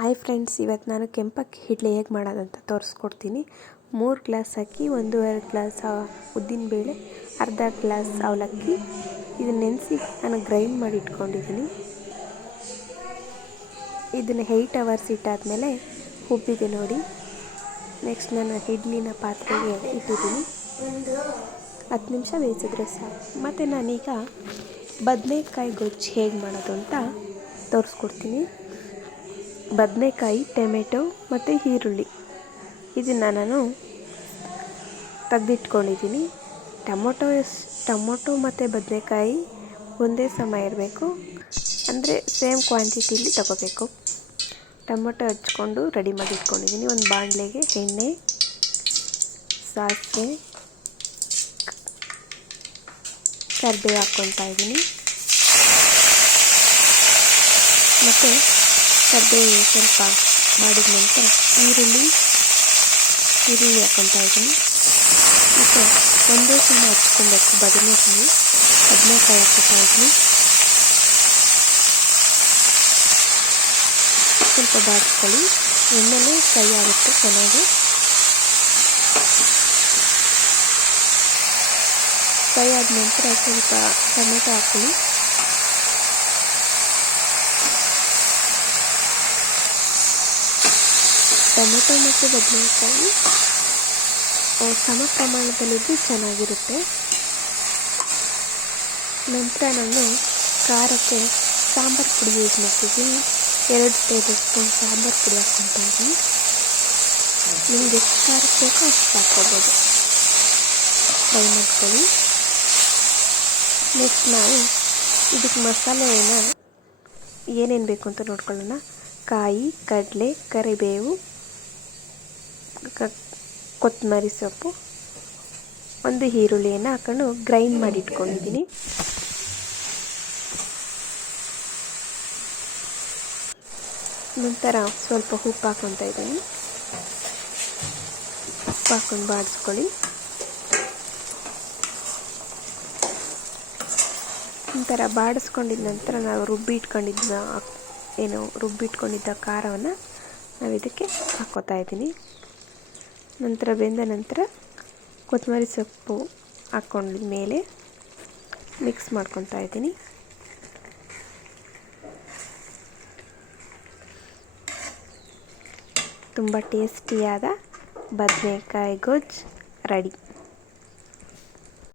Hi friends ಇವತ್ತು ನಾನು ಕೆಂಪಕ್ಕಿ ಇಡ್ಲಿ ಹೇಗೆ ಮಾಡೋದಂತ ತೋರಿಸ್ಕೊಡ್ತೀನಿ. ಮೂರು ಗ್ಲಾಸ್ ಅಕ್ಕಿ, ಒಂದೂವರೆ ಗ್ಲಾಸ್ ಉದ್ದಿನಬೇಳೆ ಅರ್ಧ ಗ್ಲಾಸ್ ಅವಲಕ್ಕಿ. ಇದನ್ನ ನೆನೆಸಿ ನಾನು ಗ್ರೈಂಡ್ ಮಾಡಿ ಇಟ್ಕೊಂಡಿದ್ದೀನಿ. ಇದನ್ನು ಏಯ್ಟ್ ಅವರ್ಸ್ ಇಟ್ಟಾದಮೇಲೆ ಉಬ್ಬಿದೆ ನೋಡಿ. ನೆಕ್ಸ್ಟ್ ನಾನು ಇಡ್ಲಿನ ಪಾತ್ರೆಗೆ ಇಟ್ಟಿದ್ದೀನಿ. ಹತ್ತು ನಿಮಿಷ ಬೇಯಿಸಿದ್ರೆ ಸಾಕು. ಮತ್ತು ನಾನೀಗ ಬದನೆಕಾಯಿ ಗೊಜ್ಜು ಹೇಗೆ ಮಾಡೋದು ಅಂತ ತೋರಿಸ್ಕೊಡ್ತೀನಿ. ಬದನೆಕಾಯಿ, ಟೊಮೆಟೊ ಮತ್ತು ಈರುಳ್ಳಿ. ಇದನ್ನು ನಾನು ತೆಗ್ದಿಟ್ಕೊಂಡಿದ್ದೀನಿ. ಟೊಮೊಟೊ ಟೊಮೊಟೊ ಮತ್ತು ಬದನೆಕಾಯಿ ಒಂದೇ ಸಮ ಇರಬೇಕು. ಅಂದರೆ ಸೇಮ್ ಕ್ವಾಂಟಿಟಿಲಿ ತಗೋಬೇಕು. ಟೊಮೊಟೊ ಹಚ್ಕೊಂಡು ರೆಡಿ ಮಾಡಿ ಇಟ್ಕೊಂಡಿದ್ದೀನಿ. ಒಂದು ಬಾಣಲೆಗೆ ಎಣ್ಣೆ, ಸಾಸಿವೆ, ಕರ್ಬೇವು ಹಾಕ್ಕೊತಾ ಇದ್ದೀನಿ. ಮತ್ತು ಕರಿಬೇವು ಸ್ವಲ್ಪ ಮಾಡಿದ ನಂತರ ಈರುಳ್ಳಿ ಈರುಳ್ಳಿ ಹಾಕ್ಕೊತಾ ಇದ್ದೀನಿ. ಮತ್ತು ಒಂದೇ ಸಮ ಹಚ್ಕೊಬೇಕು ಬದನೆಕಾಯಿ ಬದನೆಕಾಯಿ ಹಾಕ್ಕೊತಾ ಇದ್ದೀನಿ. ಸ್ವಲ್ಪ ಬಾಡಿಸ್ಕೊಳ್ಳಿ ಎಣ್ಣೆ ಫ್ರೈ ಆಗುತ್ತೆ ಚೆನ್ನಾಗಿ. ಫ್ರೈ ಆದ ನಂತರ ಸ್ವಲ್ಪ ಟೊಮೆಟೊ ಹಾಕ್ಕೊಳ್ಳಿ ಟೊಮೆಟೊ ಮತ್ತು ಬದನೆಕಾಯಿ ಸಮ ಪ್ರಮಾಣದಲ್ಲಿದ್ದು ಚೆನ್ನಾಗಿರುತ್ತೆ. ನಂತರ ನಾನು ಖಾರಕ್ಕೆ ಸಾಂಬಾರು ಪುಡಿ ಯೂಸ್ ಮಾಡ್ತಿದ್ದೀನಿ ಎರಡು ಟೇಬಲ್ ಸ್ಪೂನ್ ಸಾಂಬಾರು ಪುಡಿ ಹಾಕ್ಕೊತಾ ಇದ್ದೀನಿ ನಿಮ್ಗೆ ಎಷ್ಟು ಖಾರಕ್ಕೆ ಬೇಕೋ ಅಷ್ಟು ಹಾಕ್ಕೋಬೋದು. ಫ್ರೈ ಮಾಡ್ಕೊಳ್ಳಿ. ನೆಕ್ಸ್ಟ್ ನಾವು ಇದಕ್ಕೆ ಮಸಾಲೆನ ಏನೇನು ಬೇಕು ಅಂತ ನೋಡ್ಕೊಳ್ಳೋಣ. ಕಾಯಿ, ಕಡಲೆ, ಕರಿಬೇವು ಕೊತ್ತಂಬರಿ ಸೊಪ್ಪು, ಒಂದು ಈರುಳ್ಳಿಯನ್ನು ಹಾಕೊಂಡು ಗ್ರೈಂಡ್ ಮಾಡಿ ಇಟ್ಕೊಂಡಿದ್ದೀನಿ. ನಂತರ ಸ್ವಲ್ಪ ಉಪ್ಪು ಹಾಕ್ಕೊತಾ ಇದ್ದೀನಿ. ಉಪ್ಪು ಹಾಕೊಂಡು ಬಾಡಿಸ್ಕೊಳ್ಳಿ. ನಂತರ ಬಾಡಿಸ್ಕೊಂಡಿದ ನಂತರ ನಾವು ರುಬ್ಬಿ ಇಟ್ಕೊಂಡಿದ್ದ ಏನು ರುಬ್ಬಿಟ್ಕೊಂಡಿದ್ದ ಖಾರವನ್ನು ನಾವು ಇದಕ್ಕೆ ಹಾಕ್ಕೋತಾ ಇದ್ದೀನಿ. ನಂತರ ಬೆಂದ ನಂತರ ಕೊತ್ತಂಬರಿ ಸೊಪ್ಪು ಹಾಕ್ಕೊಂಡಿದ್ದ ಮೇಲೆ ಮಿಕ್ಸ್ ಮಾಡ್ಕೊತಾ ಇದ್ದೀನಿ. ತುಂಬ ಟೇಸ್ಟಿಯಾದ ಬದನೆಕಾಯಿ ಗೊಜ್ಜು ರೆಡಿ